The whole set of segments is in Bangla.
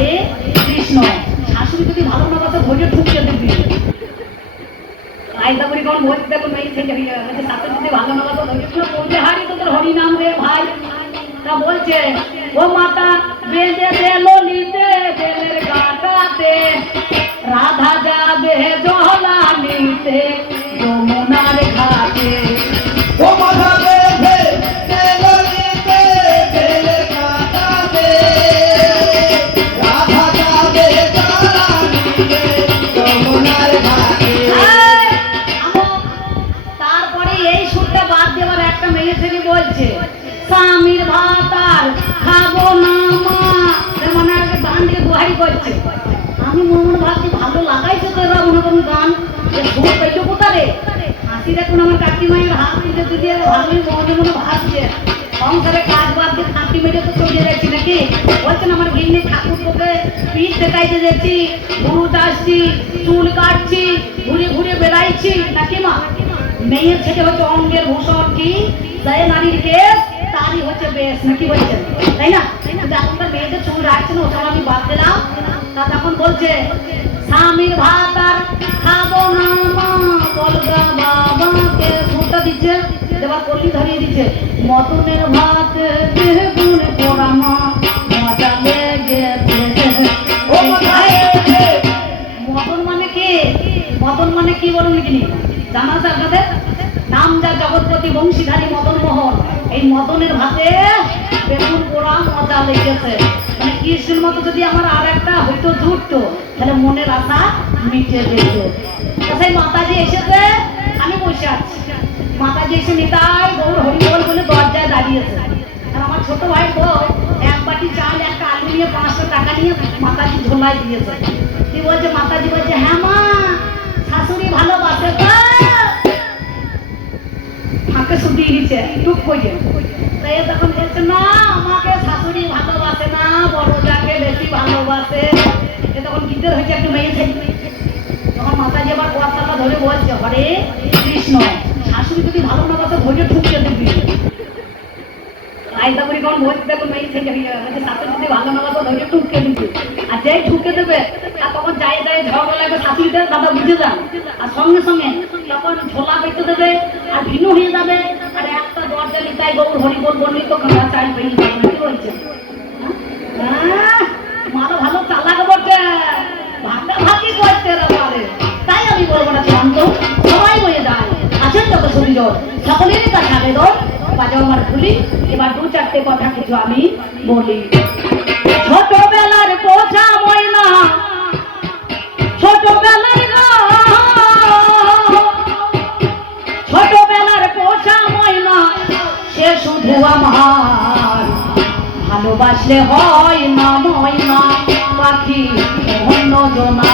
হরে কৃষ্ণ। শাশুড়ি যদি ভালো না কথা ধরে ঠুকিয়ে দিবি আইতা করি কোন বলতে দেখুন এই থেকে শাশুড়ি যদি ভালো না কথা ধরে বলতে হারি তোদের হরি নাম রে ভাই। তা বলছে ও মাতা বেঁধে দেলো নিতে বেলের কাটাতে, রাধা যাবে জলা নিতে যমুনার ঘাটে। ও মাথা বেঁধে দেলো নিতে বেলের কাটাতে, রাধা যাবে জলা নিতে যমুনার ঘাটে। তারপরে এই সুরটা বাদ দেওয়ার একটা মেয়ে ছেলে বলছে স্বামীর ভাত আর খাবো না মা, মানে গান দিয়ে দোহাই করছে। আমি মনে ভাবছি ভালো লাগাইছে তো এরা মনে করুন গান সুর পেয়েছো কোথারে। হাসি দেখুন আমার কাকিমায়ের হাত তুলে দিয়ে ভালোই মনে মনে ভাবছে সংসারে কাজ বাদ দিয়ে ফাঁকি মেরে তো চলে যাচ্ছি নাকি। বলছেন আমার গিন্নি ঠাকুর তোকে পিঠ দেখাইতে যাচ্ছি, হলুদ আসছি, চুল কাটছি, ঘুরে ঘুরে বেড়াইছি নাকি মা। মেয়ের থেকে হচ্ছে অঙ্গের ভূষণ কি যায় নারীর কেস তারই হচ্ছে বেশ নাকি বলছেন, তাই না। এখনকার মেয়েদের চুল রাখছে না ওসব আমি বাদ দিলাম। তা তখন বলছে স্বামীর ভাত আর খাবো না মা, বলগা বাবাকে ফুটা দিচ্ছে দেবার কল্লি ধরিয়ে দিচ্ছে মতনের ভাত গুণ পোড়া মা মজা লেগেছে। ও মতন মানে কি, মতন মানে কি বলুন নাকি জানা আছে আপনাদের। নাম যা জগৎপতি বংশীধারী মদন মোহন, এই মদনের ভাতে বেগুন পোড়া মজা লেগেছে। মানে কৃষ্ণের মতো যদি আমার আর একটা হইতো জুটতো তাহলে মনের আশা মিটে যেত। সেই মাতাজি এসেছে আমি বসে আছি, মাতাজি এসে নিতাই গৌর হরিবল বলে দরজায় দাঁড়িয়েছে। আর আমার ছোট ভাই বউ এক বাটি চাল একটা আলু নিয়ে 500 টাকা নিয়ে মাতাজি ঝোলায় দিয়েছে। তুই বলছে মাতাজি বলছে হ্যাঁ মা শাশুড়ি ভালোবাসে আমাকে শুধিয়ে দিচ্ছে টুক করে। তাই তখন বলছে না আমাকে শাশুড়ি ভালোবাসে না, বড় যাকে বেশি ভালোবাসে। তখন গীতের হয়েছে একটু মেয়ে ছেলে। তখন মাতাজি আবার কথাটা ধরে বলছে হরে কৃষ্ণ। শাশুড়ি যদি ভালো না কথা ধরে ঠুকিয়ে দিবি আইতা করি কোন বলতে দেখুন মেয়ে ছেলে শাশুড়ি যদি ভালো না কথা ধরে ঠুকিয়ে দিবি। আর যেই ঠুকে দেবে আর তখন যাই যাই ঝগড়া লাগবে শাশুড়িদের দাদা বুঝে যান। আর সঙ্গে সঙ্গে তখন ঝোলা বেঁচে দেবে আর ভিন্ন হয়ে যাবে। আর একটা দরজা নিতাই গৌর হরিবল বললি তো চাল বেরিয়ে যাবে নাকি বলছে। মারো ভালো চালাক বটে, ভাগা ভাগি করতে পারে। তাই আমি বলবো না শান্ত সবাই বলে যায় আছেন যত সুন্দর সকলেরই কাছে আবেদন বাজাও আমার খুলি। এবার 2-4টে কথা কিছু আমি বলি। ছোটবেলার পোষা ময়না, ছোটবেলার ছোটবেলার পোষা ময়না সে শুধু আমার, ভালোবাসলে হয় না ময়না পাখি অন্য জনা।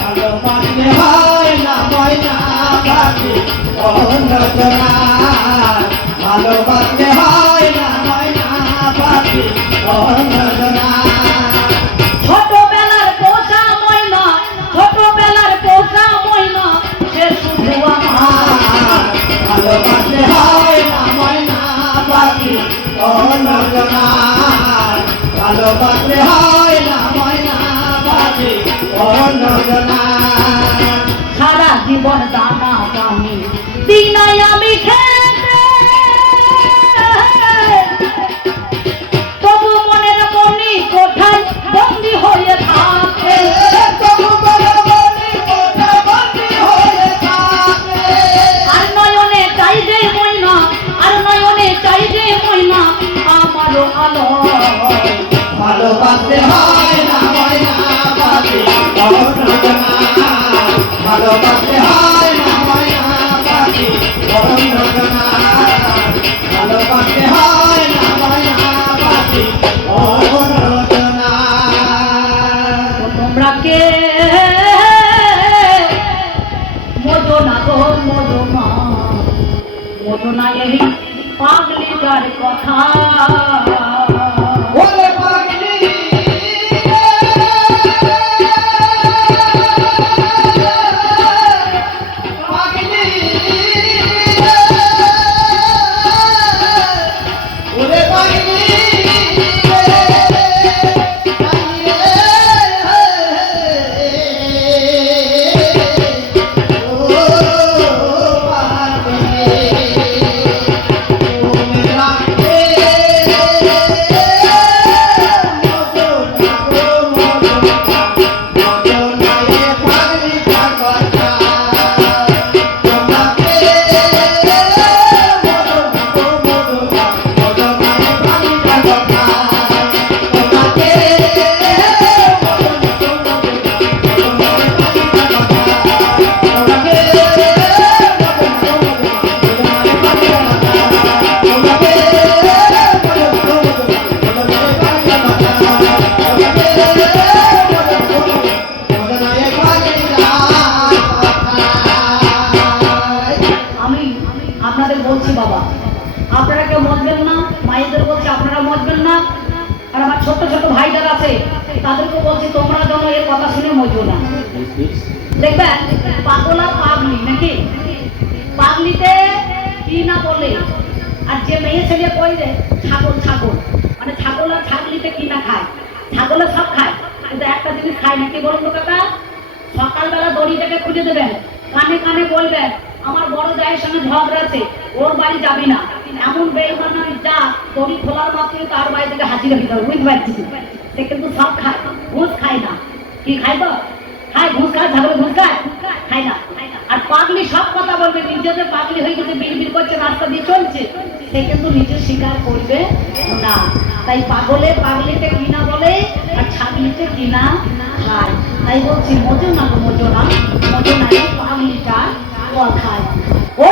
ভালোবাসলে হয় না ময়না পাখি অন্য জনা, ভালোবাসলে হয় না ময়না পাখি অন্য জনা। ছোটবেলার পোষা ময়না, ছোটবেলার পোষা ময়না সে শুধু আমার, ভালোবাসলে হয় না ময়না পাখি অন্য জনা, ভালোবাসলে হয় না ময়না পাখি অন্য জনা। সারা জীবন দানা পানি দিনাই আমি খেতে, তবু মনের মনি কোঠায় বন্দি হয়ে থাকে। আর নয়নে চাই যে ময়না, আর নয়নে চাই যে ময়না আমারও আলো। ভালোবাসতে হয় না ময়না পাখি অন্য জনা, ভালোবাসতে হয় না ময়না পাখি অন্য জনা, ভালোবাসতে হয় না ময়না পাখি অন্য জনা। তোমরা কে মোদনা গো মোদনা, মোদনা এই পাগলিটার কথা। ওরে পাগলি পাগলি, ওরে পাগলি আমি আপনাদের বলছি বাবা, আপনারা কেউ মজবেন না, মায়েদের বলছি আপনারা মজবেন না। আর আমার ছোট ছোট ভাই যারা আছে তাদেরকে বলছি তোমরা যেন এর কথা শুনে মজো না। দেখবেন পাগলা পাগলি নাকি, পাগলিতে কি না বলে, আর যে মেয়ে ছেলে কই রে ছাগল ছাগল, মানে ছাগল আর ছাগলিতে কি না খায়, ছাগলে সব খায় কিন্তু একটা জিনিস খায় না, কি বলুন তো কাকা? সকালবেলা দড়িটাকে খুলে দেবেন, কানে কানে বলবেন আমার বড় দায়ের সঙ্গে ঝগড়া আছে, ওর বাড়ি যাবি না। এমন বেইমান আমি যা দড়ি খোলার মাত্রই তার বাড়ি থেকে হাজিরা দিতে হবে, বুঝতে পারছি? সে কিন্তু সব খায়, ঘুষ খায় না। কি খায় তো? খায় ঘুষ খায়, ছাগলে ঘুষ খায়, খায় না। আর পাগলি সব কথা বলবে, নিজেদের পাগলি হয়ে গেছে, বিড়বিড় করছে, রাস্তা দিয়ে চলছে, সে কিন্তু নিজে স্বীকার করবে না। তাই পাগলে পাগলিতে কিনা বলে আর ছাগলিতে কিনা খায়। তাই বলছি মজো না গো, মজো না, মজো না এই পাগলিটা খায়। ও